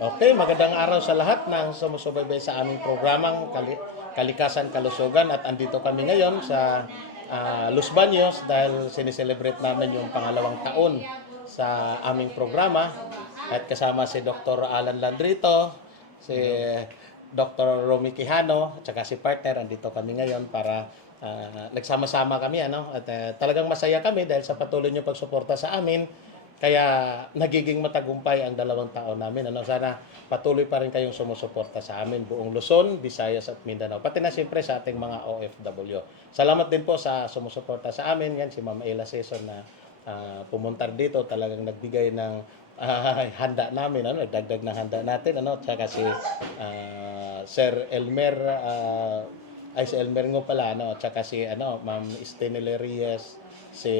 Okay, magandang araw sa lahat ng sumusubaybay sa aming programang Kalikasan Kalusugan at andito kami ngayon sa Los Baños dahil sineselebrate namin yung pangalawang taon sa aming programa at kasama si Dr. Alan Landrito, si Dr. Romy Quijano, at saka si partner, andito kami ngayon para nagsama-sama kami at talagang masaya kami dahil sa patuloy niyo pagsuporta sa amin. Kaya nagiging matagumpay ang 2 taon namin. Sana patuloy pa rin kayong sumusuporta sa amin, buong Luzon, Visayas at Mindanao. Pati na siyempre sa ating mga OFW. Salamat din po sa sumusuporta sa amin. Yan si Ma'am Ella Season na pumunta dito. Talagang nagbigay ng handa namin. Nagdagdag ng handa natin. Tsaka si Sir Elmer, si Elmer ngo pala. Tsaka si Ma'am Stenele Reyes, si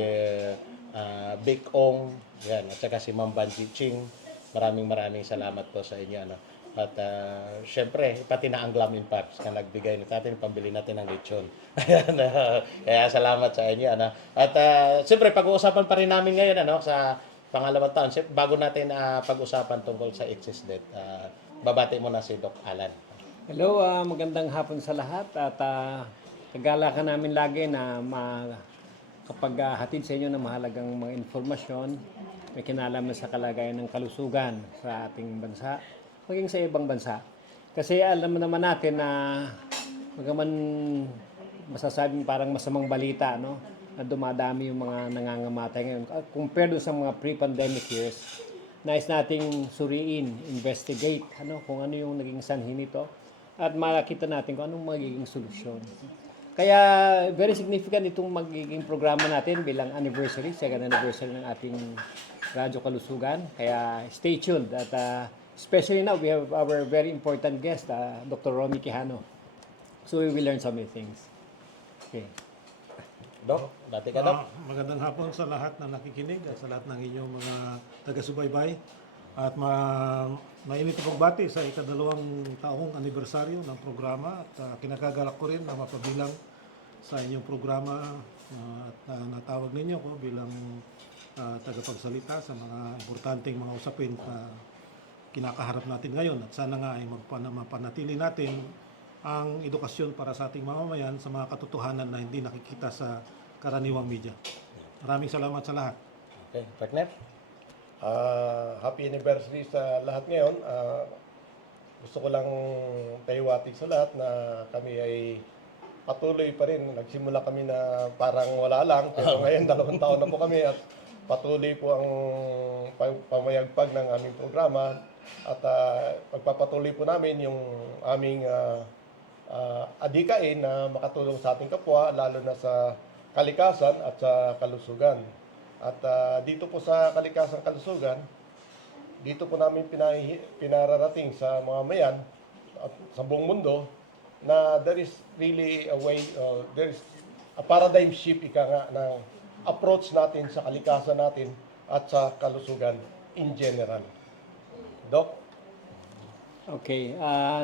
Big Ong, yan, at saka si Ma'am Banji Ching. Maraming salamat po sa inyo. At syempre, pati na ang Glam in Parks na nagbigay natin, pambili natin ng lechon. Ayan, kaya salamat sa inyo. At syempre, pag-uusapan pa rin namin ngayon sa pangalawang taon. Bago natin pag-usapan tungkol sa excess debt, babati mo na si Doc Alan. Hello, magandang hapon sa lahat at kagalakan namin lagi na kapag hatid sa inyo ng mahalagang mga informasyon, may kinalaman sa kalagayan ng kalusugan sa ating bansa, maging sa ibang bansa. Kasi alam naman natin na magaman masasabing parang masamang balita, na dumadami yung mga nangangamatay ngayon. Compared sa mga pre-pandemic years, nais nating suriin, investigate, kung ano yung naging sanhi nito at makita natin kung anong magiging solusyon. Kaya very significant itong magiging programa natin bilang anniversary, second anniversary ng ating Radyo Kalusugan. Kaya stay tuned. At especially now, we have our very important guest, Dr. Romy Quijano. So we will learn so many things. Okay. Doc, dati ka, Doc. Magandang hapon sa lahat na nakikinig at sa lahat ng inyong mga taga-subaybay. At mainit na pagbati sa ikadalawang taong anibersaryo ng programa at kinakagalak ko rin na mapabilang sa inyong programa at natawag ninyo ko bilang tagapagsalita sa mga importanteng mga usapin na kinakaharap natin ngayon. At sana nga ay mapanatili natin ang edukasyon para sa ating mamamayan sa mga katotohanan na hindi nakikita sa karaniwang media. Maraming salamat sa lahat. Okay, partner. Happy anniversary sa lahat ngayon. Gusto ko lang pahiwatig sa lahat na kami ay patuloy pa rin. Nagsimula kami na parang wala lang, pero ngayon 2 taon na po kami at patuloy po ang pamayagpag ng aming programa at pagpapatuloy po namin yung aming adikain na makatulong sa ating kapwa, lalo na sa kalikasan at sa kalusugan. At dito po sa Kalikasan Kalusugan, dito po namin pinararating sa mga mayan at sa buong mundo na there is really a way, there is a paradigm shift ng approach natin sa kalikasan natin at sa kalusugan in general. Doc? Okay,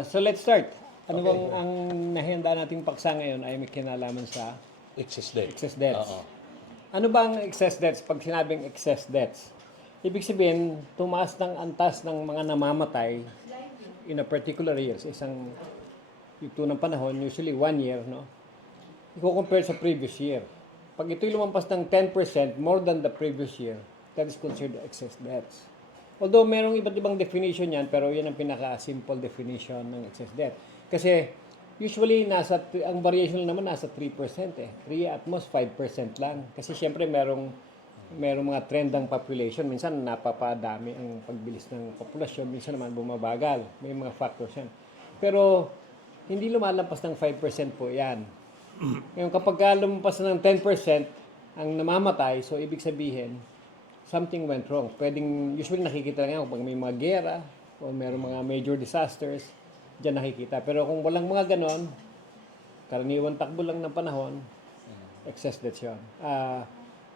so let's start. Ano bang ang nahihanda nating paksa ngayon ay may kinalaman sa Excess debt. excess debts. Oo. Ano ba ang excess debts? Pag sinabing excess debts, ibig sabihin, tumaas ng antas ng mga namamatay in a particular year, sa isang ito ng panahon, usually 1 year, i-compare sa previous year. Pag ito'y lumampas ng 10% more than the previous year, that is considered excess debts. Although merong iba't ibang definition yan, pero yan ang pinaka-simple definition ng excess debt. Kasi usually, ang variation naman nasa 3% 3 at most 5% lang. Kasi syempre merong mga trend ng population. Minsan napapadami ang pagbilis ng populasyon. Minsan naman bumabagal. May mga factors yan. Pero hindi lumalampas ng 5% po yan. Ngayon kapag lumampas ng 10% ang namamatay, so ibig sabihin, something went wrong. Usually nakikita lang yan kapag may mga gera o merong mga major disasters, diyan nakikita. Pero kung walang mga ganon, karaniwan takbo lang ng panahon, excess debts yun.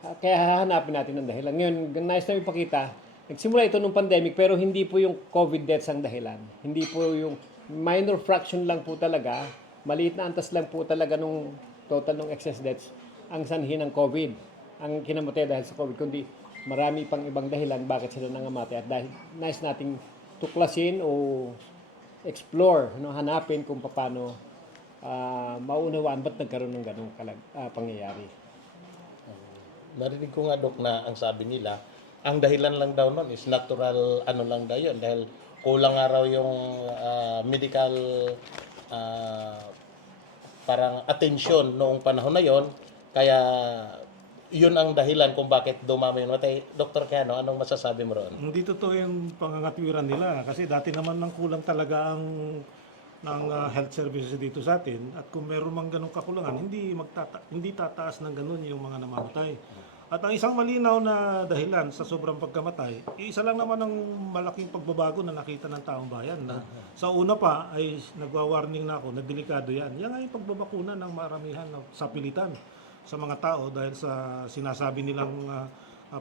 Kaya hahanapin natin ng dahilan. Ngayon, nais na ipakita, nagsimula ito nung pandemic, pero hindi po yung COVID deaths ang dahilan. Hindi po yung minor fraction lang po talaga, maliit na antas lang po talaga nung total ng excess deaths ang sanhi ng COVID. Ang kinamatay dahil sa COVID, kundi marami pang ibang dahilan bakit sila nangamatay. At dahil nais nating tuklasin o explore, no, hanapin kung paano maunawaan ba't nagkaroon ng ganong pangyayari. Narinig ko nga, Dok, na ang sabi nila, ang dahilan lang daw nun is natural, ano lang daw yun, dahil kulang nga raw yung medical parang attention noong panahon na yon, kaya yun ang dahilan kung bakit dumami yung matay. Dr. Cano, anong masasabi mo roon? Hindi totoo yung pangangatwiran nila kasi dati naman nang kulang talaga ang ng health services dito sa atin at kung meron mang ganong kakulangan hindi tataas ng ganun yung mga namamatay. At ang isang malinaw na dahilan sa sobrang pagkamatay, isa lang naman ang malaking pagbabago na nakita ng taong bayan na sa una pa ay nagwa-warning na ako na delikado yan. Yan ay pagbabakuna ng maramihan na sapilitan sa mga tao dahil sa sinasabi nilang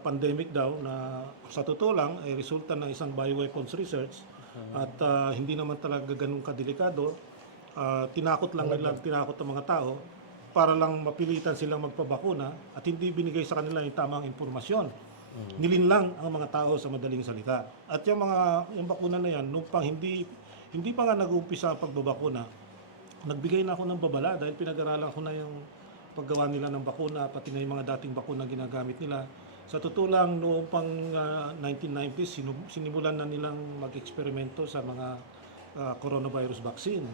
pandemic daw na sa totoo lang ay resulta ng isang bioweapons research at hindi naman talaga ganun kadelikado. Tinakot lang nila, tinakot ang mga tao para lang mapilitan silang magpabakuna at hindi binigay sa kanila yung tamang impormasyon. Nilinlang ang mga tao sa madaling salita. At yung bakuna na yan, nung pang hindi pa nga nag-uumpisa ang pagbabakuna, nagbigay na ako ng babala dahil pinag-aralan ko na yung paggawa nila ng bakuna, pati na yung mga dating bakuna ginagamit nila. Sa totoo lang, noong pang 1990s, sinimulan na nilang mag-eksperimento sa mga coronavirus vaccine.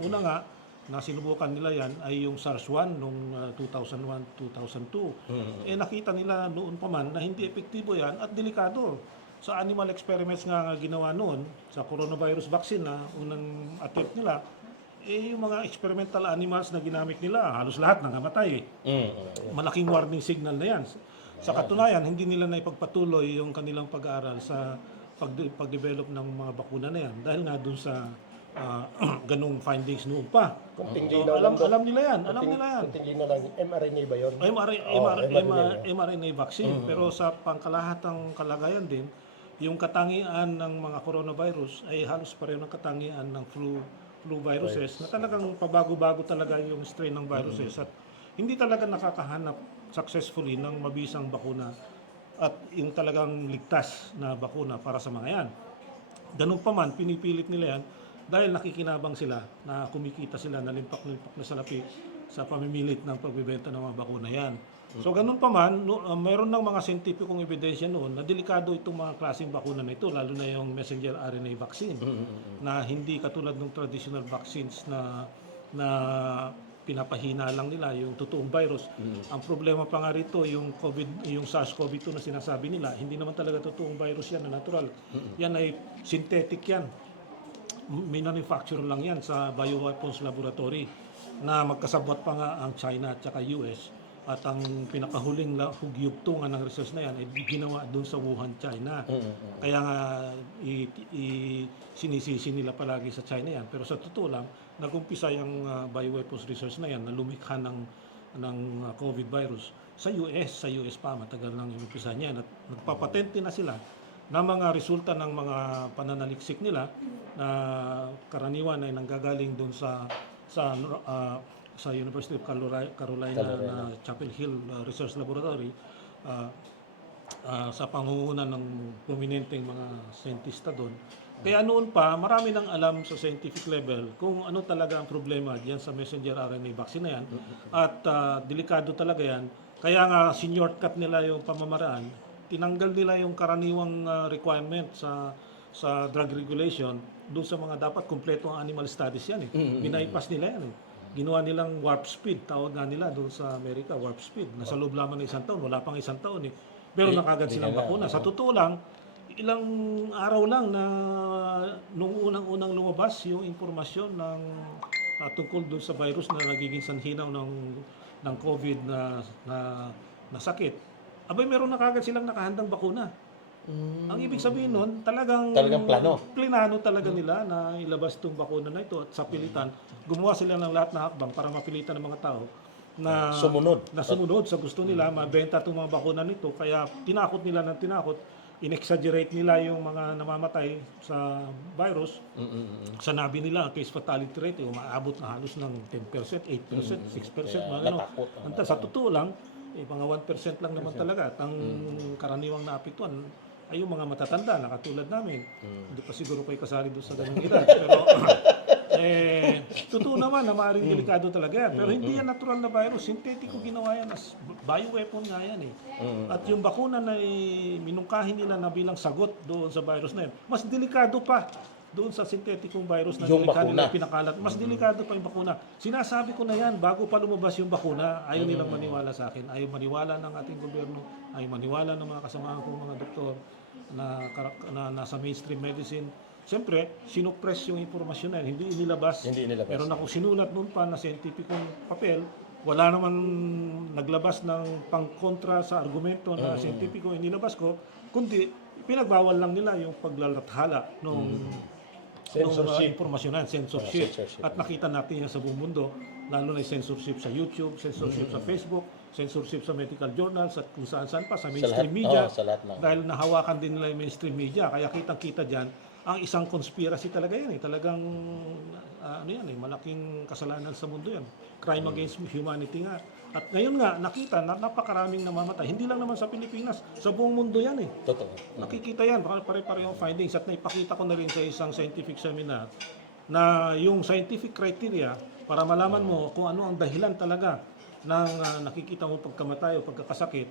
Una nga, na sinubukan nila yan ay yung SARS-1 noong 2001-2002. Nakita nila noon pa man na hindi epektibo yan at delikado. Sa animal experiments nga ginawa noon, sa coronavirus vaccine na unang attempt nila, yung mga experimental animals na ginamit nila, halos lahat nangamatay. Malaking warning signal na yan. Sa katunayan, hindi nila na ipagpatuloy yung kanilang pag-aaral sa pag-develop ng mga bakuna na yan dahil nga dun sa ganung findings noon pa. Kunting So, linaw lang, Dok. alam nila yan. Kunting linaw lang. mRNA ba yun? mRNA vaccine. Pero sa pangkalahatang kalagayan din, yung katangian ng mga coronavirus ay halos pareho ng katangian ng flu viruses na talagang pabago-bago talaga yung strain ng viruses at hindi talaga nakakahanap successfully ng mabisang bakuna at yung talagang ligtas na bakuna para sa mga yan. Ganun pa man, pinipilit nila yan dahil nakikinabang sila na kumikita sila na limpak-limpak na salapi sa pamimilit ng pagbebenta ng mga bakuna yan. So ganun pa man, mayroon ng mga scientificong ebidensya noon na delikado itong mga klaseng bakuna na ito, lalo na yung messenger RNA vaccine na hindi katulad ng traditional vaccines na pinapahina lang nila yung totoong virus. Ang problema pa nga rito, yung SARS-CoV-2 na sinasabi nila, hindi naman talaga totoong virus yan na natural. Yan ay synthetic yan. Manufacture lang yan sa bioweapons laboratory na magkasabwat pa nga ang China at saka US. At ang pinakahuling hugyugtungan ng research na yan ay ginawa doon sa Wuhan, China. Kaya nga sinisisi nila palagi sa China yan. Pero sa totoo lang, nag-umpisa yung bioweapons research na yan na lumikha ng COVID virus sa US pa, matagal nang inumpisa niyan. At nagpapatente na sila na mga resulta ng mga pananaliksik nila na karaniwan ay nanggagaling doon sa University of Carolina na Chapel Hill Research Laboratory sa pangunguna ng prominenteng mga scientista doon. Kaya noon pa, marami nang alam sa scientific level kung ano talaga ang problema diyan sa messenger RNA vaccine na yan. At delikado talaga yan. Kaya nga, sinyortcut nila yung pamamaraan. Tinanggal nila yung karaniwang requirement sa drug regulation doon sa mga dapat kumpleto ang animal studies yan. Binaypas nila yan. Ginawa nilang warp speed, tawag nga nila doon sa Amerika, warp speed. Nasa loob lamang ng isang taon, wala pang isang taon. Pero nakagad silang bakuna. Sa totoo lang, ilang araw lang na nung unang lumabas yung impormasyon ng tungkol doon sa virus na nagiging sanhinaw ng COVID na sakit. Abay, meron na kagad silang nakahandang bakuna. Ang ibig sabihin nun, talagang plinano talaga nila na ilabas itong bakuna na ito at sa pilitan, gumawa sila ng lahat na hakbang para mapilitan ng mga tao na sumunod sa gusto nila, mabenta itong mga bakuna nito. Kaya tinakot nila ng tinakot, in-exaggerate nila yung mga namamatay sa virus. Sanabi nila, ang case fatality rate, umaabot na halos ng 10%, 8%, 6%, mga gano'n. Sa totoo lang, mga 1% lang naman talaga. At ang karaniwang naapektuhan, ay yung mga matatanda na katulad namin. Hindi pa siguro kayo kasali doon sa ganung edad. Pero totoo naman na maaaring delikado talaga yan. Pero hindi yan natural na virus. Sintetiko ginawa yan as bioweapon nga yan eh. At yung bakuna na minungkahin nila na bilang sagot doon sa virus na yan, mas delikado pa doon sa sintetikong virus na Yung nila bakuna. pinakalat. Mas delikado pa yung bakuna. Sinasabi ko na yan, bago pa lumabas yung bakuna, ayaw nilang maniwala sa akin. Ayaw maniwala ng ating gobyerno, ayaw maniwala ng mga kasamahan kong mga doktor na nasa mainstream medicine. Siyempre, sinupress yung impormasyon na yan, hindi inilabas. Hindi inilabas. Meron akong sinulat noon pa na scientificong papel, wala naman naglabas ng pangkontra sa argumento na scientifico inilabas ko, kundi pinagbawal lang nila yung paglalathala nung Censorship. impormasyon na yan, censorship. Censorship. At nakita natin yan sa buong mundo, lalo na yung censorship sa YouTube, censorship sa Facebook, censorship sa medical journals at kung saan-saan pa, sa mainstream media. Sa lahat ng Dahil nahawakan din nila yung mainstream media, kaya kitang-kita dyan, ang isang conspiracy talaga yan eh. Talagang, malaking kasalanan sa mundo yan. Crime against humanity nga. At ngayon nga, nakita na napakaraming namamatay. Hindi lang naman sa Pilipinas, sa buong mundo yan eh. totoo. Nakikita yan, pare-parehong findings at naipakita ko na rin sa isang scientific seminar na yung scientific criteria para malaman mo kung ano ang dahilan talaga ng nakikita mo pagkamatay o pagkakasakit,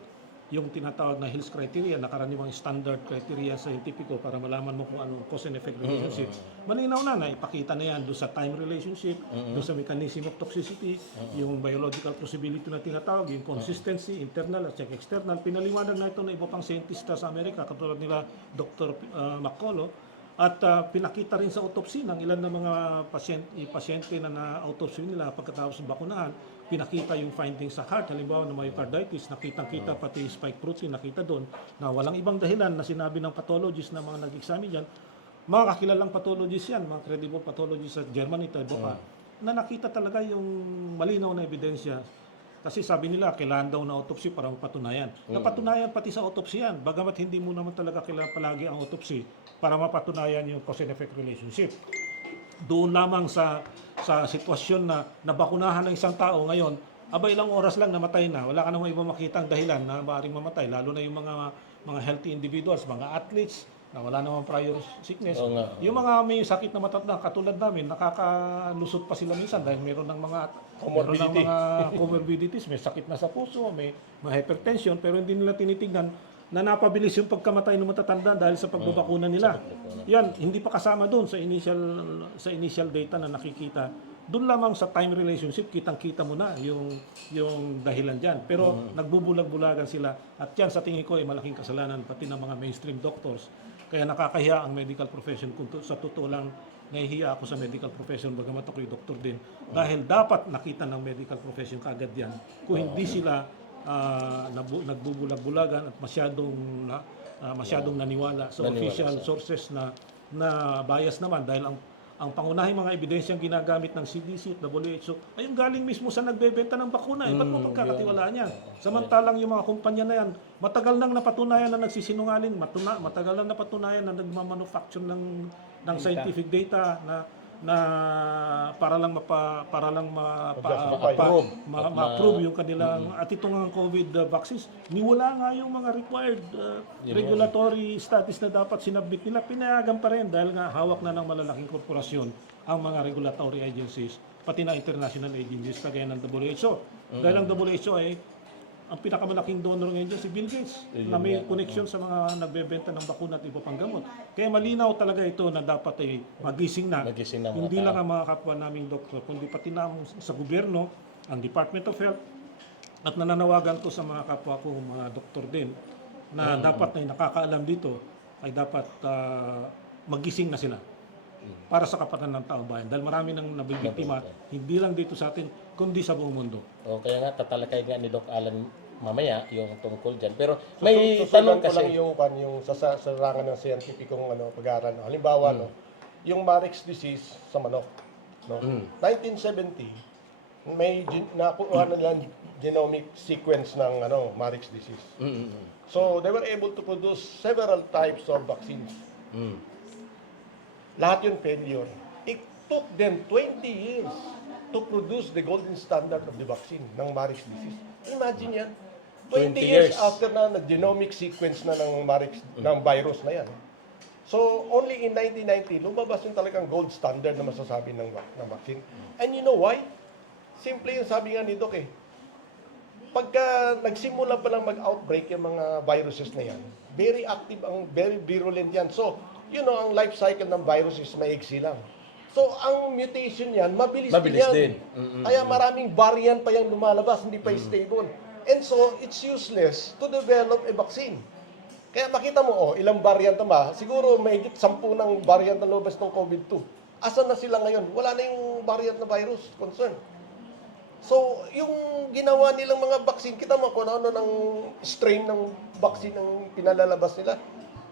yung tinatawag na health criteria, na karaniwang standard criteria scientifico para malaman mo kung ano cause and effect relationship. Malinaw na ipakita na yan doon sa time relationship, doon sa mechanism of toxicity, yung biological possibility na tinatawag, yung consistency, internal at external. Pinaliwanag na ito ng iba pang scientista sa Amerika, katulad nila Dr. McCullough, at pinakita rin sa autopsy ng ilan ng mga pasyente na na-autopsy nila pagkatapos ng bakunahan, pinakita yung findings sa heart, halimbawa ng myocarditis, nakitang-kita pati spike protein, nakita doon na walang ibang dahilan na sinabi ng pathologist na mga nag-examine dyan, mga kakilalang pathologists yan, mga credible pathologists sa Germany, iba pa, na nakita talaga yung malinaw na ebidensya. Kasi sabi nila, kailangan daw na autopsy para mapatunayan. Napatunayan pati sa autopsy yan, bagamat hindi mo naman talaga kailangan palagi ang autopsy para mapatunayan yung cause and effect relationship. Doon lamang sa sitwasyon na nabakunahan ng isang tao ngayon, ilang oras lang namatay na, wala ka namang ibang makitang dahilan na maaaring mamatay, lalo na yung mga healthy individuals, mga athletes, na wala namang prior sickness. Oo nga. Yung mga may sakit na matatanda, katulad namin, nakakalusot pa sila minsan dahil meron ng mga comorbidities, may sakit na sa puso, may hypertension, pero hindi nila tinitingnan na napabilis yung pagkamatay ng matatanda dahil sa pagbabakuna nila. Yan, hindi pa kasama doon sa initial data na nakikita. Doon lamang sa time relationship, kitang-kita mo na yung dahilan dyan. Pero nagbubulag-bulagan sila. At yan, sa tingin ko, ay malaking kasalanan pati ng mga mainstream doctors. Kaya nakakahiya ang medical profession. Kung sa totoo lang, nahihiya ako sa medical profession, bagamat ako'y doktor din. Dahil dapat nakita ng medical profession kaagad yan. Kung hindi sila nagbubulag-bulagan at masyadong naniwala sa official sources na bias naman, dahil ang pangunahing mga ebidensyang ginagamit ng CDC at WHO ay yung galing mismo sa nagbebenta ng bakuna. Ba't mo pagkakatiwalaan yan? Samantalang yung mga kumpanya na yan, matagal nang napatunayan na nagsisinungaling, matagal nang napatunayan na nagmamanufacture ng scientific data na para lang ma-approve yung kanilang at itong COVID vaccines, niwala nga yung mga required regulatory studies na dapat sinabit nila, pinayagan pa rin dahil nga hawak na ng malalaking korporasyon ang mga regulatory agencies, pati na international agencies kagaya ng WHO. Dahil ang WHO ay ang pinakamalaking donor ngayon dyan si Bill Gates, na may connection sa mga nagbebenta ng bakuna at iba pang gamot. Kaya malinaw talaga ito na dapat ay magising na. Hindi lang ang mga kapwa naming doktor, kundi pati na sa gobyerno, ang Department of Health, at nananawagan ko sa mga kapwa ko, mga doktor din, na dapat na nakakaalam dito, ay dapat magising na sila para sa kapakanan ng taong bayan. Dahil marami nang nabibiktima, hindi lang dito sa atin, kundi sa buong mundo. O kaya nga, tatalakay nga ni Doc Alan mamaya yung tungkol dyan. Pero may tanong ko lang kasi. yung sa sarangan ng scientificong pag-aaral. Halimbawa, yung Marek's disease sa manok. 1970, may nakuha na lang genomic sequence ng Marek's disease. So, they were able to produce several types of vaccines. Lahat yun failure. It took them 20 years to produce the golden standard of the vaccine ng Marek's disease. Imagine yan. 20 years after na nag-genomic sequence na ng virus na yan. So, only in 1990, lumabas yung talagang gold standard na masasabi ng vaccine. And you know why? Simple yung sabi nga ni Doc eh. Pagka nagsimula pa lang mag-outbreak yung mga viruses na yan, very active, very virulent yan. So, you know, ang life cycle ng virus is maigsi lang. So, ang mutation yan, mabilis din. Kaya maraming variant pa yung lumalabas, hindi pa stable. And so, it's useless to develop a vaccine. Kaya makita mo, ilang variant ba? Siguro may 10 ng variant na lumabas ng COVID-2. Asan na sila ngayon? Wala na yung variant na virus concern. So, yung ginawa nilang mga vaccine, kita mo kung ano ng strain ng vaccine ng pinalalabas nila.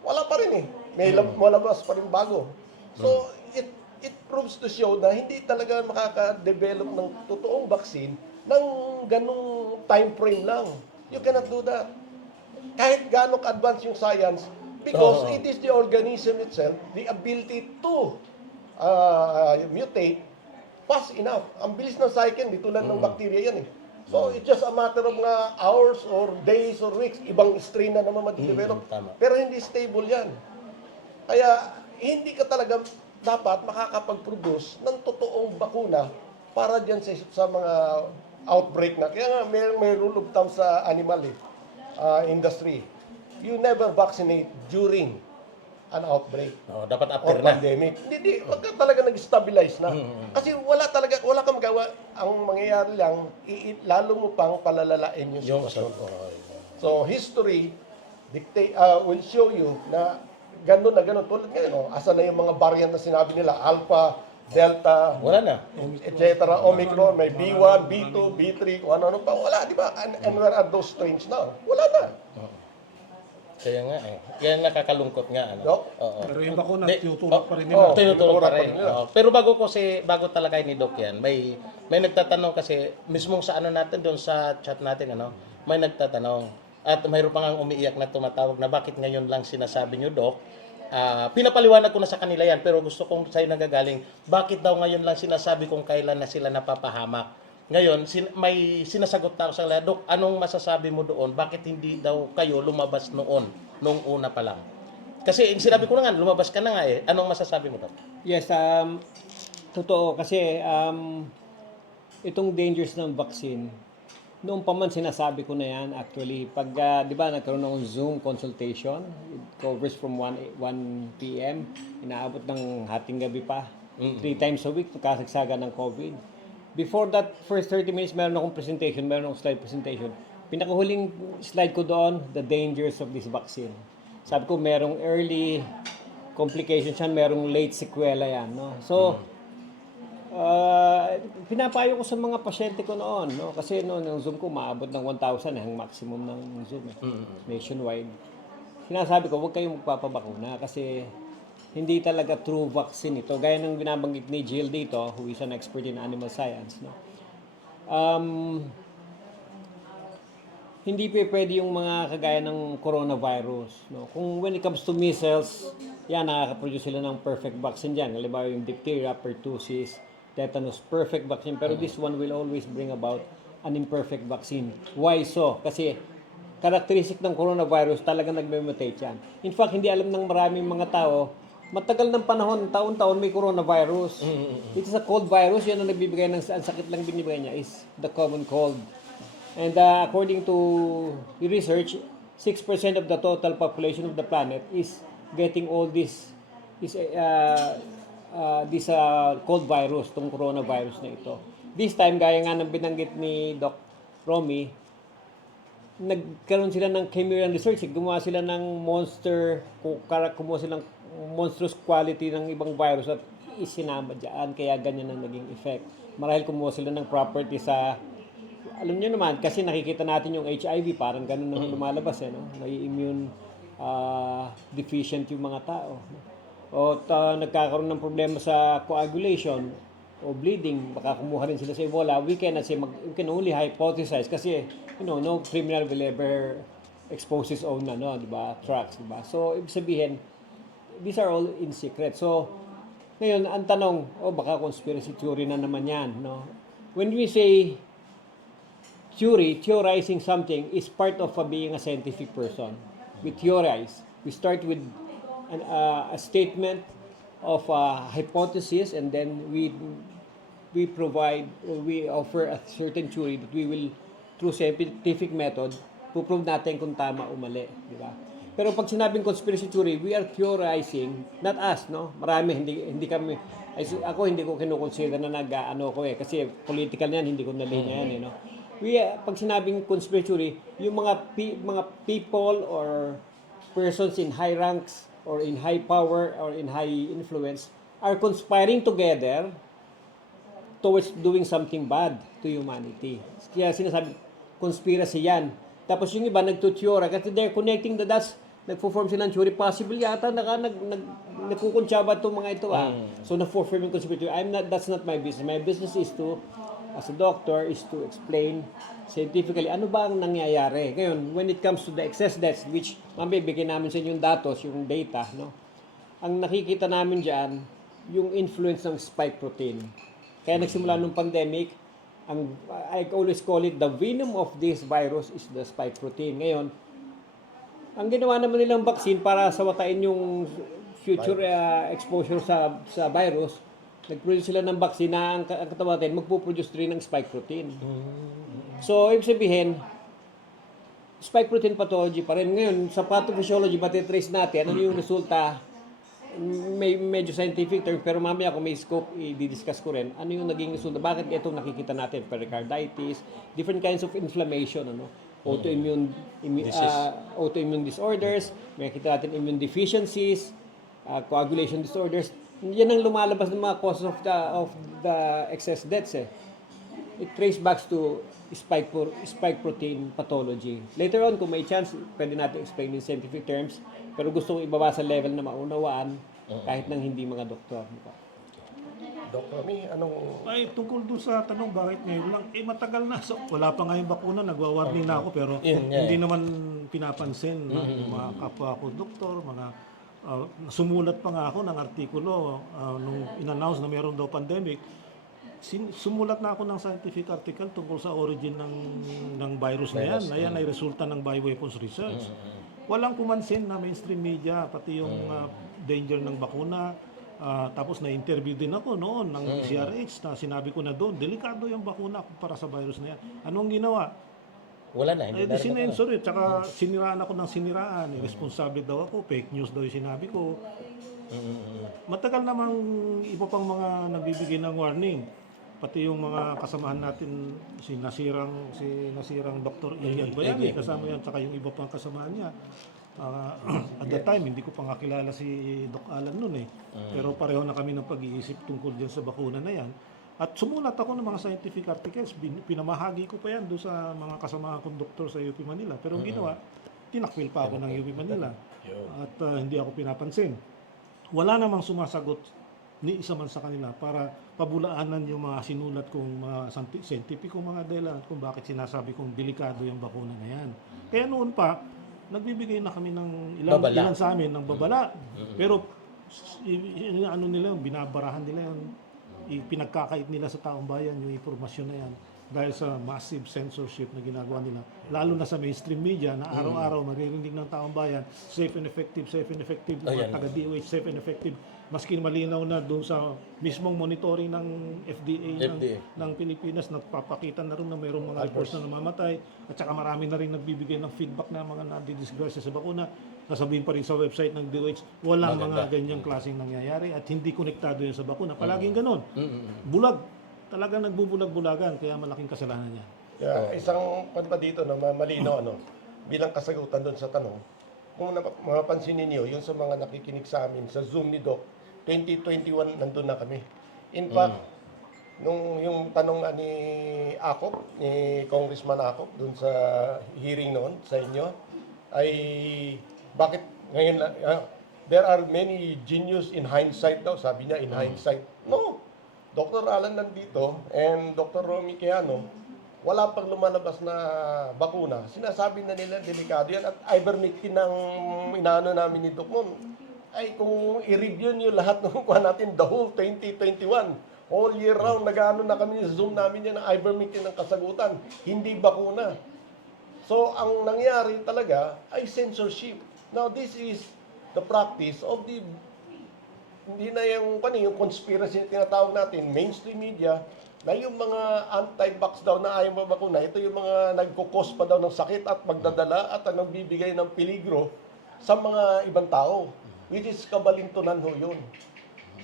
Wala pa rin eh. May malabas pa rin bago. So, it proves to show na hindi talaga makaka-develop ng totoong vaccine ng ganung time frame lang. You cannot do that. Kahit gaano ka-advance yung science, because it is the organism itself, the ability to mutate fast enough. Ang bilis ng cycle, di tulad ng bacteria yan eh. So, it's just a matter of hours or days or weeks. Ibang strain na naman madidevelop. Pero hindi stable yan. Kaya, hindi ka talaga dapat makakapag-produce ng totoong bakuna para dyan sa mga outbreak na. Kaya nga, may rule of thumb sa animal industry. You never vaccinate during an outbreak dapat or after na. pandemic. Hindi, pagka talaga nag-stabilize na. Kasi wala kang magawa. Ang mangyayari lang, lalo mo pang palalalain yung sitwasyon. So, history will show you na gano'n na gano'n. Tulad ngayon, asan na yung mga variant na sinabi nila, Alpha, Delta, Wala na. etc. Omicron, may B1, B2, B3, kung ano-ano pa. Wala, di ba? And where are those strains now? Wala na. Kaya nga Kaya nakakalungkot nga. Doc? Pero yung bakuna, Di- tinutulak pa rin nila. tinutulak pa rin. nila. Pero bago talaga ni Doc yan, may nagtatanong kasi mismong sa natin doon sa chat natin may nagtatanong at mayroon pa ngang umiiyak na tumatawag na bakit ngayon lang sinasabi niyo, Doc. Pinapaliwanag ko na sa kanila yan pero gusto kong sa'yo nagagaling, bakit daw ngayon lang sinasabi kung kailan na sila napapahamak? Ngayon, may sinasagot na ako sa kanila, Dok, anong masasabi mo doon? Bakit hindi daw kayo lumabas noon, nung una pa lang? Kasi sinabi ko na nga, lumabas ka na nga eh. Anong masasabi mo, Dok? Yes, totoo kasi itong dangers ng vaccine, noong pa man sinasabi ko na yan actually, pag di ba nagkaroon ng Zoom consultation, it covers from 1 p.m. inaabot ng hating gabi pa, 3 times a week, kasagsaga ng COVID. Before that first 30 minutes, meron akong presentation, meron akong slide presentation. Pinakahuling slide ko doon, the dangers of this vaccine. Sabi ko, merong early complications yan, merong late sequela yan. No? So, pinapayo ko sa mga pasyente ko noon. No? Kasi noon, yung Zoom ko, maabot ng 1,000 ang maximum ng Zoom. Nationwide. Sinasabi ko, huwag kayong magpapabakuna kasi hindi talaga true vaccine ito. Gaya ng binabanggit ni Jill dito, who is an expert in animal science. No? Hindi pwede yung mga kagaya ng coronavirus. No? Kung when it comes to measles, yan, nakaka-produce sila ng perfect vaccine dyan. Halimbawa yung diphtheria, pertussis, tetanus, perfect vaccine. Pero this one will always bring about an imperfect vaccine. Why so? Kasi characteristic ng coronavirus talagang nagme-mutate yan. In fact, hindi alam ng maraming mga tao, matagal ng panahon, taon-taon may coronavirus. It is a cold virus, yan ang nagbibigay ng ang sakit lang binibigay niya is the common cold. And according to the research, 6% of the total population of the planet is getting all this cold virus, tong coronavirus na ito. This time, gaya nga ng binanggit ni Doc Romy, nagkaroon sila ng Cameron research, gumawa sila ng kumuha silang monstrous quality ng ibang virus at isinama dyan, kaya ganyan ang naging effect. Marahil kumuha sila ng property sa, alam niyo naman, kasi nakikita natin yung HIV, parang ganun ang lumalabas, no? May immune deficient yung mga tao. O nagkakaroon ng problema sa coagulation o bleeding, baka kumuha rin sila sa Ebola. We can only hypothesize kasi, no criminal will ever expose his own, di ba, tracks, di ba? So, ibig sabihin, these are all in secret. So, ngayon, ang tanong, baka conspiracy theory na naman yan, no? When we say theorizing something is part of being a scientific person. We theorize. We start with a statement of a hypothesis, and then we offer a certain theory that we will, through scientific method, puprove natin kung tama o mali, di ba? Pero pag sinabing conspiracy theory, we are theorizing, not us, no? Marami, hindi kami, ako hindi ko kinukonsider na nag-ano ko kasi political yan, hindi ko nalinya yan, no? Pag sinabing conspiracy theory, yung mga people or persons in high ranks or in high power or in high influence are conspiring together towards doing something bad to humanity. Kaya sinasabi, conspiracy yan. Tapos yung iba nagtutyora kasi they're connecting the dots, nagpo-form sila ng theory. Possible yata nagkukuntsaba itong mga ito. So na-form yung conspiracy. That's not my business. My business is to, as a doctor, is to explain scientifically ano ba ang nangyayari. Ngayon, when it comes to the excess deaths, which mabibigyan namin sa inyo yung datos, yung data, no? Ang nakikita namin dyan, yung influence ng spike protein. Kaya nagsimula nung pandemic, I always call it the venom of this virus is the spike protein. Ngayon, ang ginawa naman nilang vaccine para sawatain yung future exposure sa virus, nag-produce sila ng vaccine na ang katawan natin magpo-produce rin ng spike protein. So, ibig sabihin, spike protein pathology pa rin. Ngayon, sa pathophysiology, matitrace natin ano yung resulta. May medyo scientific term, pero mamaya kung may scope, i-discuss ko rin ano yung naging resulta. Bakit itong nakikita natin? Pericarditis, different kinds of inflammation, autoimmune disorders, may nakita natin immune deficiencies, coagulation disorders. Yan ang lumalabas ng mga causes of the excess deaths. It traces back to spike protein pathology. Later on, kung may chance, pwede natin explain in scientific terms, pero gusto kong ibaba sa level na maunawaan kahit nang hindi mga doktor. Dr. Rami, anong... Ay, tungkol doon sa tanong bakit ngayon lang, matagal na. So, wala pa nga yung bakuna, nagwa-warning na ako, pero hindi naman pinapansin ng mga kapwa ko doktor, mga sumulat pa nga ako ng artikulo nung in-announce na mayroon daw pandemic. Sumulat na ako ng scientific article tungkol sa origin ng virus na yan. Na yan ay resulta ng bioweapons research. Walang pumansin na mainstream media, pati yung danger ng bakuna. Tapos na-interview din ako noon ng CRH na sinabi ko na doon, delikado yung bakuna para sa virus na yan. Anong ginawa? Wala na, hindi na rin Sinensor eh, tsaka siniraan ako ng siniraan. Irresponsible daw ako, fake news daw yung sinabi ko. Matagal namang iba pang mga nagbibigay ng warning. Pati yung mga kasamahan natin, si nasirang Dr. Ian Bayani, kasama yan, tsaka yung iba pang kasamahan niya. At that time, hindi ko pa nga kilala si Doc Alan noon eh. Pero pareho na kami ng pag-iisip tungkol dyan sa bakuna na yan. At sumulat ako ng mga scientific articles, pinamahagi ko pa yan doon sa mga kasama kong doktor sa UP Manila. Pero ang ginawa, tinakwil pa ako ng UP Manila. At hindi ako pinapansin. Wala namang sumasagot ni isa man sa kanila para pabulaanan yung mga sinulat kong mga scientificong mga dahilan kung bakit sinasabi kong delikado yung bakuna na yan. Kaya noon pa, nagbibigay na kami ng ilan sa amin ng babala. Pero ano nila, binabarahan nila yan, pinagkakait nila sa taong bayan yung impormasyon na yan dahil sa massive censorship na ginagawa nila. Lalo na sa mainstream media na araw-araw maririnig ng taong bayan, safe and effective, mga taga-DOH, safe and effective. Maski malinaw na doon sa mismong monitoring ng FDA. Ng Pilipinas, nagpapakita na rin na mayroong mga reports na namamatay. At saka marami na rin nagbibigay ng feedback na mga nadidisgrasya sa bakuna. Nasabihin pa rin sa website ng DOH, walang mga ganyang klaseng nangyayari at hindi konektado yun sa bakuna. Palaging ganon. Bulag. Talagang nagbubulag-bulagan, kaya malaking kasalanan niya. Isang pa dito na malino, bilang kasagutan doon sa tanong, kung mapapansin ninyo, yung sa mga nakikinig sa amin sa Zoom ni Doc, 2021 nandun na kami. In fact, nung yung tanong ni Akop, ni Congressman Akop, doon sa hearing noon sa inyo, ay bakit ngayon, there are many genius in hindsight daw, sabi niya in hindsight. No, Dr. Alan nandito and Dr. Romy Quijano, wala pang lumalabas na bakuna. Sinasabi na nila delikado yan at ivermectin ng inaano namin ni Doc Mon. Ay kung i-review nyo lahat ng kuha natin, the whole 2021, All year round, nag-ano na kami sa Zoom namin yan ng ivermectin ng kasagutan, hindi bakuna. So, ang nangyari talaga ay censorship. Now, this is the practice of the, hindi na yung conspiracy na tinatawag natin, mainstream media, na yung mga anti-vax daw na ayaw mabakuna, ito yung mga nagkukos pa daw ng sakit at magdadala at ang nagbibigay ng peligro sa mga ibang tao, which is kabalintunan ho yun.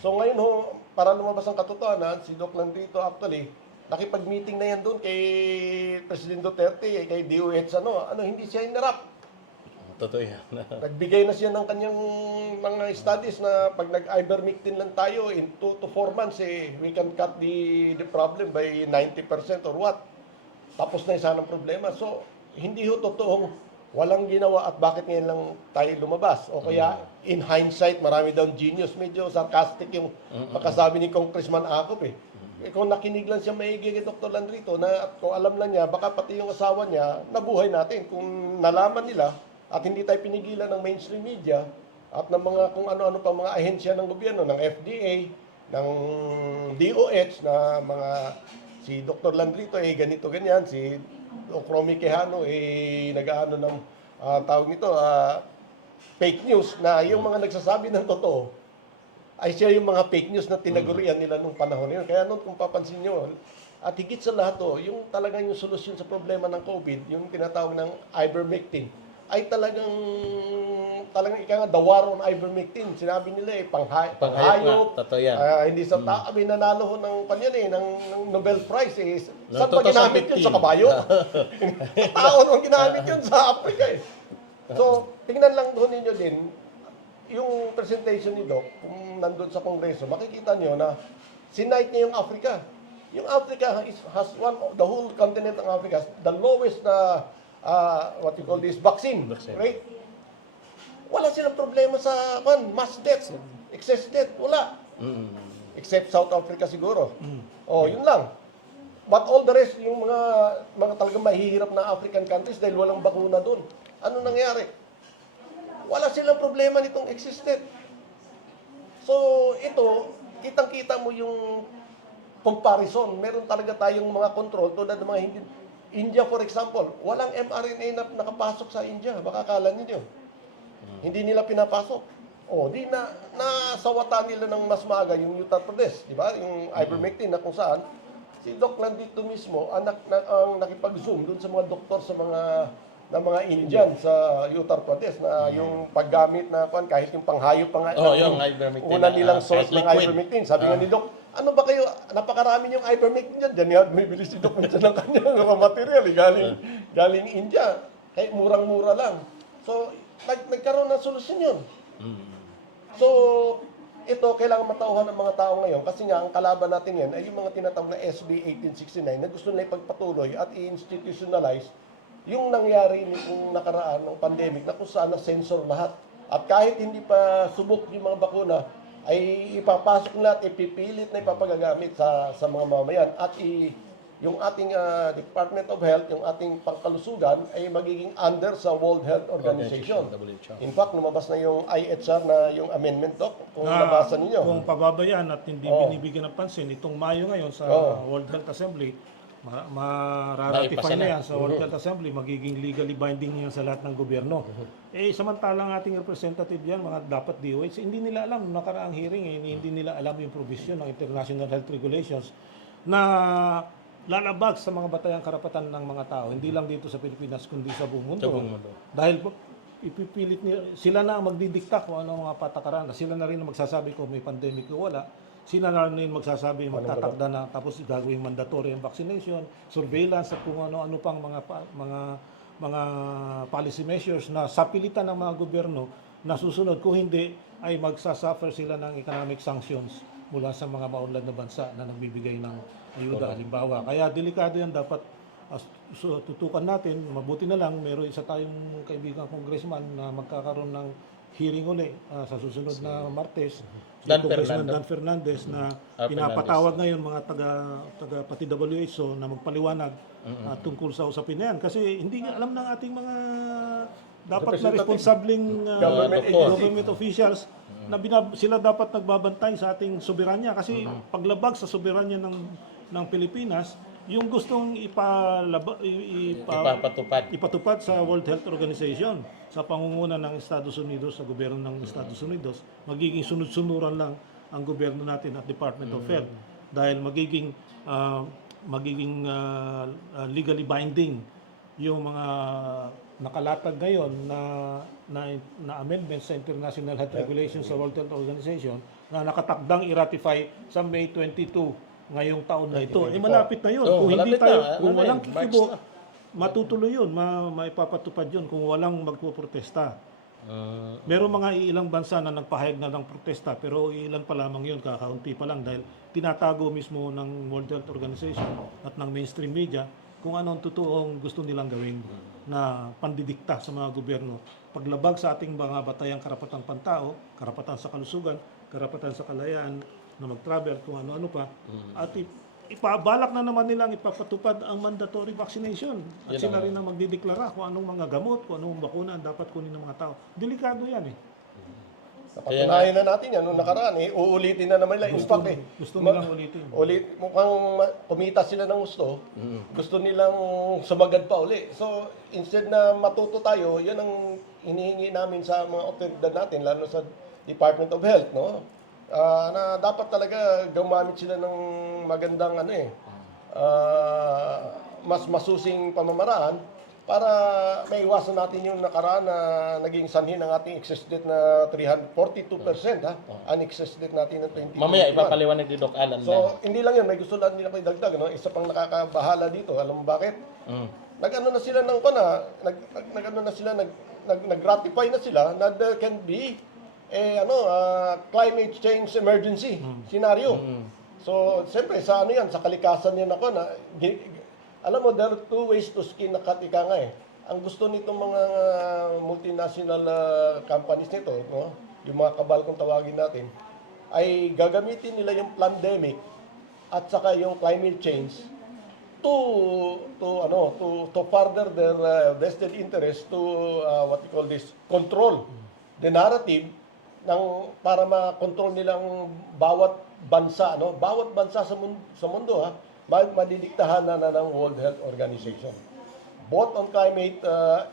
So ngayon ho, para lumabas ang katotohanan, si Doc Landrito actually, nakipag-meeting na yan doon kay President Duterte, kay DOH, hindi siya hinarap. Totoo yan. Nagbigay na siya ng kanyang mga studies na pag nag-ivermectin lang tayo, in 2 to 4 months, we can cut the problem by 90% or what. Tapos na isa ng problema. So, hindi ho totoong walang ginawa at bakit ngayon lang tayo lumabas. O kaya, in hindsight, marami daw genius. Medyo sarcastic yung makasabi ni Congressman Acop eh. Kung nakinig lang siya maigi kay Dr. Landrito, na at kung alam lang niya, baka pati yung asawa niya, nabuhay natin. Kung nalaman nila, at hindi tayo pinigilan ng mainstream media at ng mga kung ano-ano pa mga ahensya ng gobyerno, ng FDA, ng DOH, na mga si Dr. Landrito ganito ganyan, si Romy Quijano nag-aano ng tawag nito, fake news, na yung mga nagsasabi ng totoo ay siya yung mga fake news na tinagurian nila nung panahon na yun. Kaya nung kung papansin nyo, at higit sa lahat yung talagang yung solusyon sa problema ng COVID, yung tinatawag ng ivermectin, ay talagang ika nga, the war on ivermectin. Sinabi nila panghayop. Totoo yan. Hindi sa tao, nanalo ho ng ng Nobel Prize. Saan No, ba ginamit yun? Sa kabayo? Sa tao naman ginamit yun sa Africa eh. So, tingnan lang doon ninyo din, yung presentation ni Doc, kung nandun sa Kongreso, makikita nyo na sinight niya yung Africa. Yung Africa has the whole continent ng Africa, the lowest what you call this, vaccine rate. Wala silang problema sa mass death, excess death, wala. Except South Africa siguro. Yun lang. But all the rest, yung mga talagang mahihirap na African countries dahil walang bakuna doon. Ano nangyari? Wala silang problema nitong excess death. So, ito, kitang-kita mo yung comparison. Meron talaga tayong mga control tulad ng mga hindi. India, for example, walang mRNA na nakapasok sa India. Baka akala ninyo. Hindi nila pinapasok. Di nasawatan nila ng mas maaga yung Uttar Pradesh, di ba? Yung ivermectin na kung saan si Doc Landrito mismo ang nakipag-zoom dun sa mga doktor sa mga Indian sa Uttar Pradesh na yung paggamit na kahit yung panghayop yung ivermectin. una nilang source ng liquid. ivermectin. Sabi nga ni Doc, ano ba kayo, napakarami yung ivermectin dyan. Diyan yan, may bilis si Doc minsan ng kanyang mga material. Galing India. Kaya murang-mura lang. So, nagkaroon ng solusyon yun. So, ito, kailangan matauhan ng mga tao ngayon kasi nga, ang kalaban natin yan ay yung mga tinatawag na SB 1869 na gusto nila ipagpatuloy at i-institutionalize yung nangyari nitong nakaraan ng pandemic na kung saan na-censor lahat. At kahit hindi pa subok yung mga bakuna, ay ipapasok lahat, ipipilit na ipapagagamit sa mga mamayan. At yung ating Department of Health, yung ating pangkalusugan, ay magiging under sa World Health Organization. WHO. In fact, lumabas na yung IHR na yung amendment, Doc, kung nabasa ninyo. Kung pababayaan at hindi binibigyan ng pansin, itong Mayo ngayon sa World Health Assembly, ma-ratify na yan sa World Health Assembly, magiging legally binding yan sa lahat ng gobyerno. Samantalang ating representative yan, mga dapat DOH, hindi nila alam, nakaraang hearing, hindi nila alam yung provision ng International Health Regulations na lalabag sa mga batayang karapatan ng mga tao, hindi lang dito sa Pilipinas, kundi sa buong mundo. Dahil ipipilit nila, sila na magdidikta kung ano mga patakaran, sila na rin magsasabi kung may pandemic o wala. Sila na rin magsasabi, magtatakda na, tapos gagawing mandatory ang vaccination, surveillance at kung ano-ano pang mga policy measures na sa pilitan ng mga gobyerno na susunod. Kung hindi, ay magsasuffer sila ng economic sanctions mula sa mga maunlad na bansa na nagbibigay ng ayuda, halimbawa. Kaya delikado yan, dapat tutukan natin. Mabuti na lang, meron isa tayong kaibigang congressman na magkakaroon ng hearing uli sa susunod na Martes. Dan Fernandez na pinapatawag ngayon mga taga pati WHO na magpaliwanag tungkol sa usapin na yan. Kasi hindi nga alam ng ating mga dapat na responsableng government officials sila dapat nagbabantay sa ating soberanya kasi paglabag sa soberanya ng Pilipinas, yung gustong ipatupad sa World Health Organization sa pangunguna ng Estados Unidos, sa gobyerno ng Estados Unidos, magiging sunod-sunuran lang ang gobyerno natin at Department of Health dahil magiging legally binding yung mga nakalatag ngayon na amendments sa International Health Regulations sa World Health Organization na nakatakdang i-ratify sa May 22 ngayong taon na ito. Malapit na yun. Oh, Kung hindi malapit tayo, na. kung Ano walang na yun? March kikibo, na. matutuloy yun, maipapatupad yun kung walang magpuprotesta. Merong mga ilang bansa na nagpahayag na ng protesta pero ilan pa lamang yun, kakaunti pa lang dahil tinatago mismo ng World Health Organization at ng mainstream media kung ano ang totoong gusto nilang gawin na pandidikta sa mga gobyerno. Paglabag sa ating mga batayang karapatang pantao, karapatan sa kalusugan, karapatan sa kalayaan na mag-travel, kung ano-ano pa. At ipabalak na naman nilang ipapatupad ang mandatory vaccination. At sila rin ang magdideklara kung anong mga gamot, kung anong bakuna ang dapat kunin ng mga tao. Delikado yan eh. Napatunayan na natin yan. Noong nakaraan, uulitin na naman nila. In fact, Gusto nilang ulitin. mukhang kumita sila ng gusto. Gusto nilang sumagad pa uli. So, instead na matuto tayo, yan ang hinihingi namin sa mga otoridad natin, lalo sa Department of Health, no? Na dapat talaga gumamit sila ng magandang mas masusing pamamaraan para maiwasan natin yung nakaraan na naging sanhi ng ating excess debt na 342%, ang excess debt natin ng 2021. Mamaya ipapaliwanag ni Doc Alan na. So, hindi lang yun, may gusto lang nila ko idagdag, no? Isa pang nakakabahala dito, alam mo bakit? Nag-ano na sila ng nag-ratify na sila na there can be climate change emergency scenario. So, siyempre sa yan, sa kalikasan yan ako na alam mo, there are two ways to skin a cat, ika nga eh. Ang gusto nitong mga multinational companies nito, no? Yung mga kabal kung tawagin natin, ay gagamitin nila yung pandemic at saka yung climate change to further their vested interest to what you call this, control the narrative para ma-control nilang bawat bansa, bawat bansa sa mundo madidiktahan na ng World Health Organization. Both on climate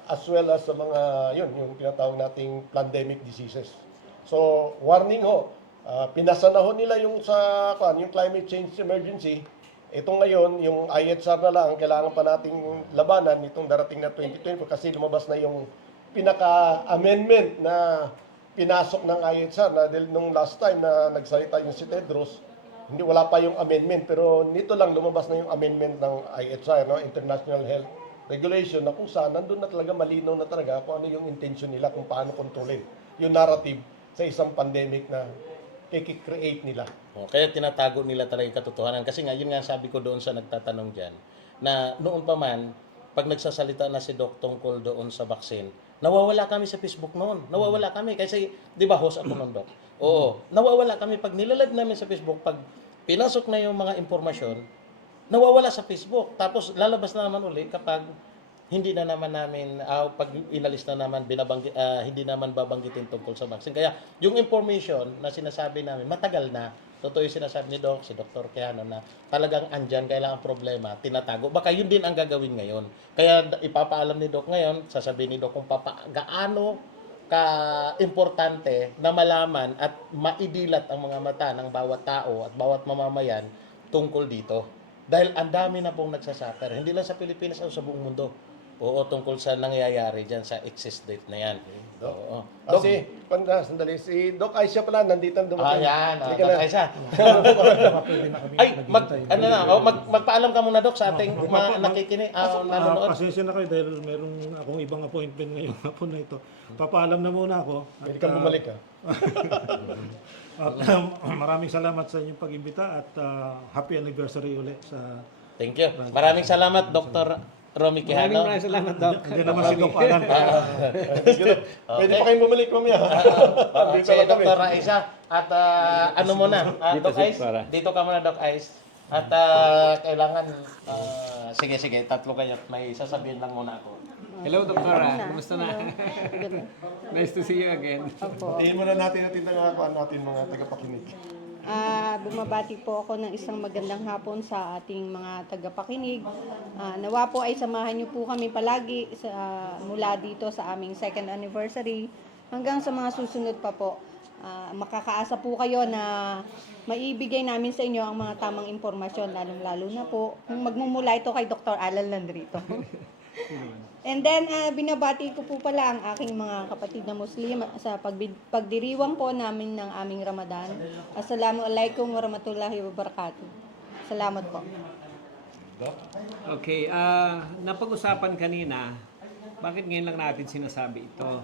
as well as sa mga yung tinatawag nating pandemic diseases. So, warning ho, pinasa na ho nila yung climate change emergency. Ito ngayon, yung IHR na lang, kailangan pa nating labanan itong darating na 2020 kasi lumabas na yung pinaka-amendment na pinasok ng IHR na nung last time na nagsalita yung si Tedros, wala pa yung amendment, pero nito lang lumabas na yung amendment ng IHR, International Health Regulation, na kung saan nandun na talaga, malinaw na talaga kung ano yung intention nila, kung paano kontrolin yung narrative sa isang pandemic na i-create nila. Kaya tinatago nila talaga yung katotohanan. Kasi nga, yun nga sabi ko doon sa nagtatanong dyan, na noon pa man, pag nagsasalita na si Doc tungkol doon sa vaccine, nawawala kami sa Facebook noon. Nawawala kami. Kasi, di ba, host ako noon, Doc? Oo. Nawawala kami. Pag nilalive namin sa Facebook, pag pinasok na yung mga impormasyon, nawawala sa Facebook. Tapos, lalabas na naman uli kapag hindi na naman namin, pag inalis na naman, hindi naman babanggitin tungkol sa vaccine. Kaya, yung information na sinasabi namin, matagal na. Totoo yung sinasabi ni Doc, si Dr. Quijano, na talagang andyan, kailangan problema, tinatago. Baka yun din ang gagawin ngayon. Kaya ipapaalam ni Doc ngayon, sasabihin ni Doc kung gaano ka-importante na malaman at maidilat ang mga mata ng bawat tao at bawat mamamayan tungkol dito. Dahil ang dami na pong nagsasuffer, hindi lang sa Pilipinas, o sa buong mundo. Oo, tungkol sa nangyayari dyan sa excess death na yan. Oo. Kasi, sandali, si Doc Aisha pala, nandito ang dumating. Yan. Halika Doc na. Aisha. Pwede na kami magpaalam ka muna, Doc, sa ating mga nakikinig, nanonood. Pasensya na kayo dahil meron akong ibang appointment ngayong hapon na ito. Papaalam na muna ako. Pwede kang bumalik, At maraming salamat sa inyong pag-imbita at happy anniversary ulit sa... Thank you. Maraming salamat, Dr. Romy Quijano. Maraming salamat, Doc. Hindi naman si Doc Alan. Pwede pa kayong bumalik mamaya. Si Dr. Aisha. At ano muna, Doc Ais, dito ka muna, Doc Ais. At kailangan, sige, tatlo kayo. May sasabihin lang muna ako. Hello, Doktora. Kumusta na? Nice to see you again. Opo. Tingin mo na natin at tinangakuan natin mga tagapakinig. Bumabati po ako ng isang magandang hapon sa ating mga tagapakinig. Nawa po ay samahan niyo po kami palagi mula dito sa aming second anniversary hanggang sa mga susunod pa po. Makakaasa po kayo na maibigay namin sa inyo ang mga tamang impormasyon, lalong-lalo na po kung magmumula ito kay Dr. Alan Landrito. And then, binabati ko po pala ang aking mga kapatid na Muslim sa pagdiriwang po namin ng aming Ramadan. Assalamualaikum warahmatullahi wabarakatuh. Salamat po. Okay, napag-usapan kanina, bakit ngayon lang natin sinasabi ito?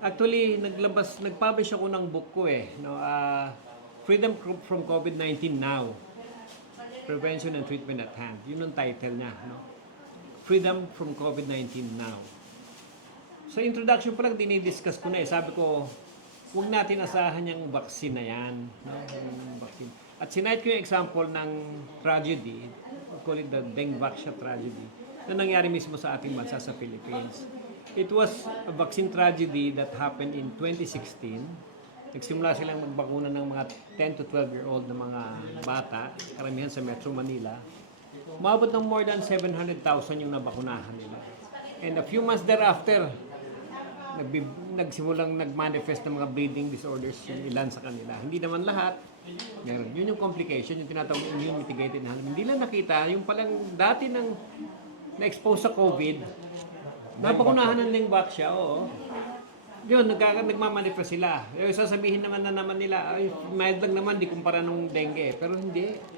Actually, nag-publish ako ng book ko no? Freedom from COVID-19 Now, Prevention and Treatment at Hand. Yun ang title niya, no? Freedom from COVID-19 Now. Sa introduction pa lang, dinidiscuss ko na sabi ko, huwag natin asahan yung vaccine na yan, no? Yung vaccine. At sinite ko yung example ng tragedy, we call it the Dengvaxia tragedy, na nangyari mismo sa ating bansa sa Philippines. It was a vaccine tragedy that happened in 2016. Nagsimula silang magbakuna ng mga 10 to 12-year-old na mga bata, karamihan sa Metro Manila. Umabot ng more than 700,000 yung nabakunahan nila. And a few months thereafter, nagsimulang nag-manifest ng mga breathing disorders yung ilan sa kanila. Hindi naman lahat. Meron. Yun yung complication, yung tinatawag immune mitigated na. Hindi lang nakita, yung palang dati nang na-expose sa COVID, nabakunahan ng Dengvaxia, oo. Yun, nagmamanifest sila. Sasabihin naman nila, ay, mild lang naman, di kumpara nung dengue. Pero hindi.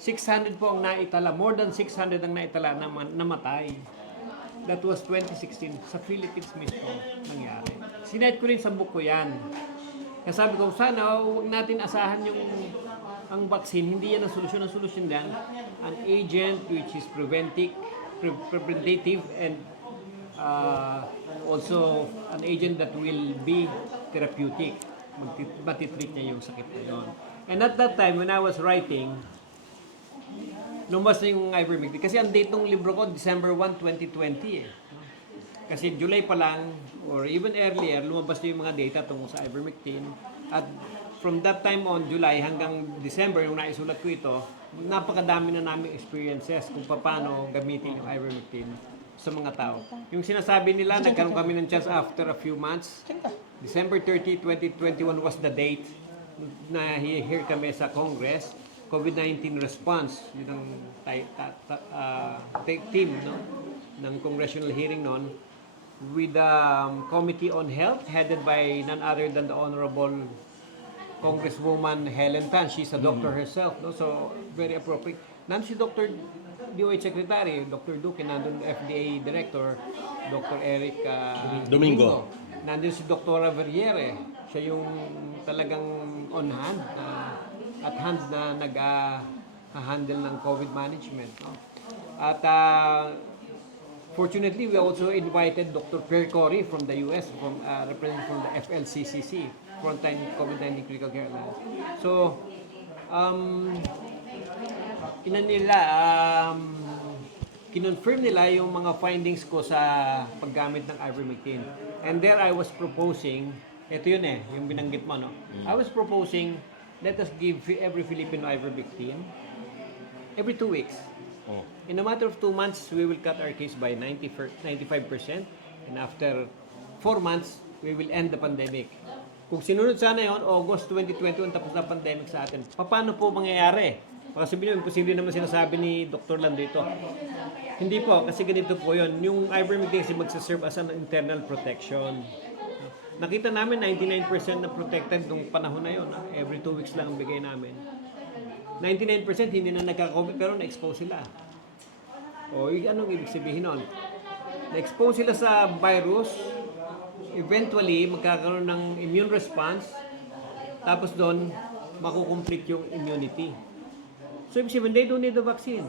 600 po ang naitala, more than 600 ang naitala na namatay. That was 2016, sa Philippines mismo nangyari. Sinite ko rin sa book ko yan. Kaya sabi ko, sana huwag natin asahan ang vaccine, hindi yan ang solusyon. Ang solusyon yan, an agent which is preventative and also an agent that will be therapeutic. Matitreat niya yung sakit na yun. And at that time, when I was writing, lumabas na yung ivermectin. Kasi ang date ng libro ko, December 1, 2020 Kasi July pa lang, or even earlier, lumabas na yung mga data tungkol sa ivermectin. At from that time on, July hanggang December, yung naisulat ko ito, napakadami na namin experiences kung paano gamitin yung ivermectin sa mga tao. Yung sinasabi nila, nagkaroon kami ng chance after a few months. December 30, 2021 was the date na here kami sa Congress. COVID-19 response, yun ang team no, ng congressional hearing noon with the Committee on Health headed by none other than the Honorable Congresswoman Helen Tan. She's a doctor herself, no? So very appropriate. Nancy Dr. DOH Secretary, Dr. Duque, nandun FDA Director, Dr. Eric Domingo. Nandun si Dr. Verriere. Siya yung talagang on hand at hand na nag-handle ng COVID management. No? At fortunately, we also invited Dr. Pierre Corey from the US, representing from the FLCCC, Frontline COVID-19 Critical Care Alliance. So, kinonfirm nila yung mga findings ko sa paggamit ng ivermectin. And there I was proposing, ito yun yung binanggit mo, no? I was proposing, let us give every Filipino ivermectin every 2 weeks. In a matter of 2 months, we will cut our case by 95%. And after 4 months, we will end the pandemic. Kung sinunod sana yon, August 2021, tapos na pandemic sa atin. Paano po mangyayari? Baka sabihin nyo, imposible naman sinasabi ni Dr. Landrito. Hindi po, kasi ganito po yun. Yung ivermectin kasi magsaserve as an internal protection. Nakita namin 99% na protected nung panahon na yun. Every 2 weeks lang ang bigay namin. 99% hindi na nagka-COVID pero na-expose sila. O anong ibig sabihin nun? Na-expose sila sa virus, eventually magkakaroon ng immune response, tapos doon makukomplete yung immunity. So ibig sabihin, they don't need the vaccine.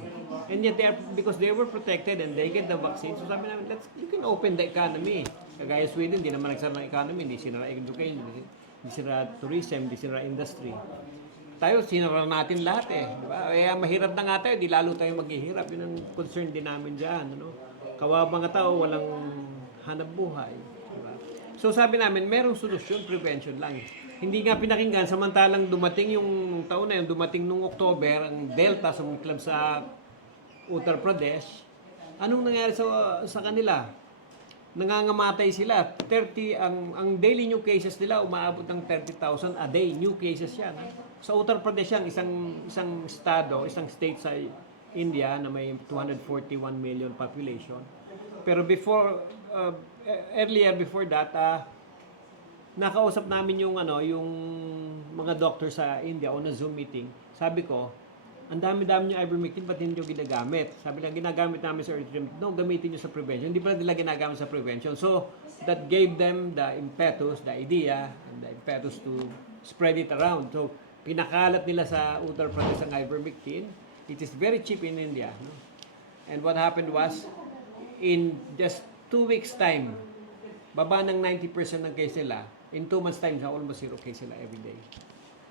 And yet, because they were protected and they get the vaccine, so sabi namin, you can open the economy. Kagaya Sweden, hindi naman nagsara ng economy, hindi sinara education, hindi sinara tourism, hindi sinara industry. Tayo, sinara natin lahat Diba? Kaya mahirap na nga tayo, di lalo tayo maghihirap. Yun ang concern din namin dyan. Ano? kawawa mga tao, walang hanap buhay. Diba? So sabi namin, merong solusyon, prevention lang. Hindi nga pinakinggan, samantalang dumating yung taon na yun, dumating nung October, ang Delta sumiklam sa Uttar Pradesh. Anong nangyari sa kanila? Nangangamatay sila. 30 ang daily new cases nila umaabot ng 30,000 a day. New cases yan. Sa Uttar Pradesh yan, isang estado, isang state sa India na may 241 million population. Pero earlier before that, nakausap namin yung mga doctor sa India on a Zoom meeting. Sabi ko, ang dami-dami yung ivermectin, ba't hindi nyo ginagamit? Sabi lang, ginagamit namin sa early treatment. No, gamitin nyo sa prevention. Hindi pala nila ginagamit sa prevention. So, that gave them the impetus, the idea, and the impetus to spread it around. So, pinakalat nila sa Uttar Pradesh ang ivermectin. It is very cheap in India. No? And what happened was, in just 2 weeks' time, baba ng 90% ng case nila. In 2 months' time, almost 0 case sila every day.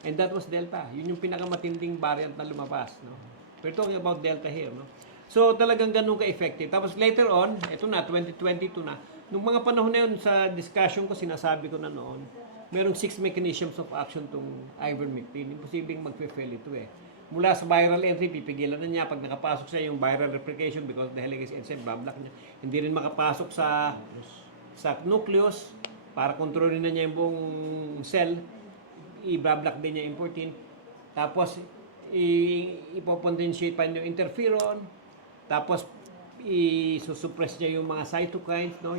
And that was Delta. Yun yung pinakamatinding variant na lumabas. No? We're talking about Delta here. No? So talagang ganun ka-effective. Tapos later on, ito na, 2022 na. Nung mga panahon na yun, sa discussion ko, sinasabi ko na noon, merong 6 mechanisms of action tong ivermectin. Imposibleng mag-fail ito eh. Mula sa viral entry, pipigilan na niya. Pag nakapasok siya yung viral replication because the helicase enzyme, bablock niya. Hindi rin makapasok sa nucleus para kontrolin na niya yung buong cell. I-block din niya yung protein. Tapos, ipopotentiate pa yung interferon. Tapos, i-suppress niya yung mga cytokines, no?